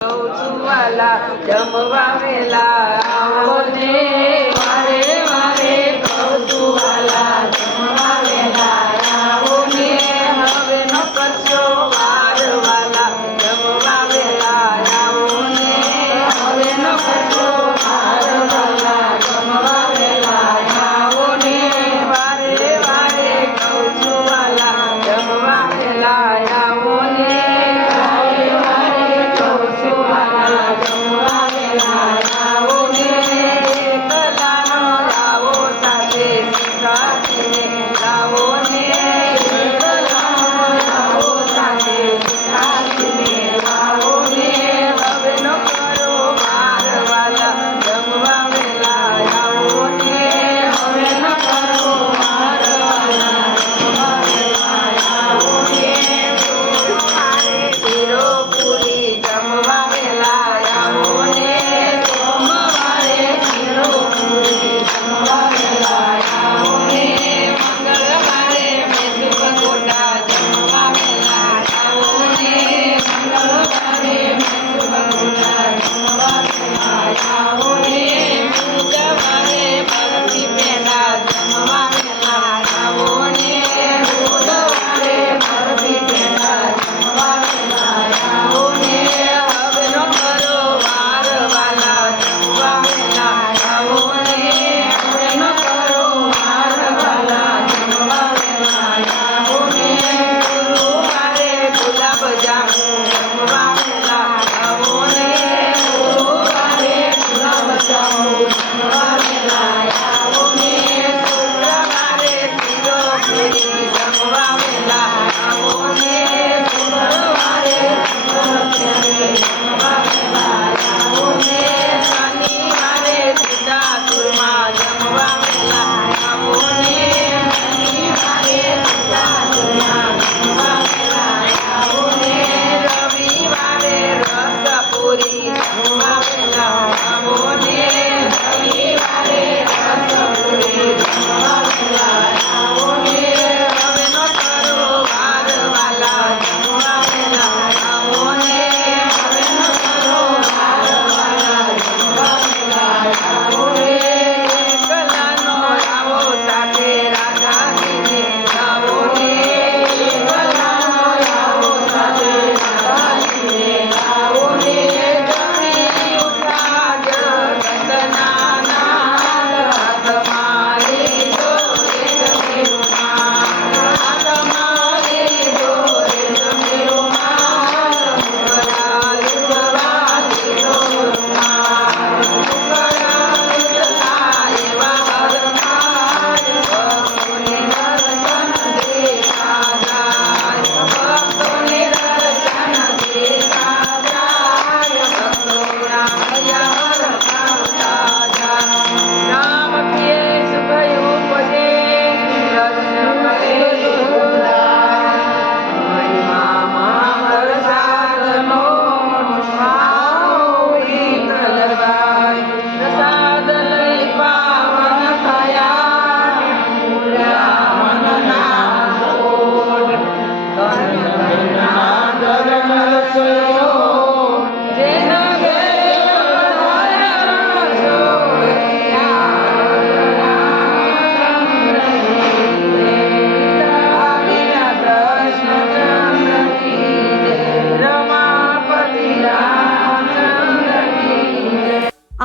વાલા જમવા વેલા આવો ને વારે વારે કહું છું વાલા જમવા વેલા આવો ને હવે ન કરશો વાર વાલા જમવા વેલા આવો ને હવે ન કરશો વાર વાલા જમવા વેલા આવો ને વારે વારે કહું છું વાલા જમવા વેલા આવો ને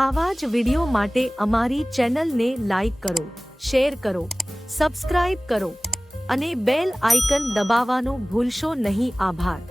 આવા જ વિડિયો માટે અમારી ચેનલને લાઈક કરો, શેર કરો, સબસ્ક્રાઇબ કરો અને બેલ આઇકન દબાવવાનું ભૂલશો નહીં. આભાર.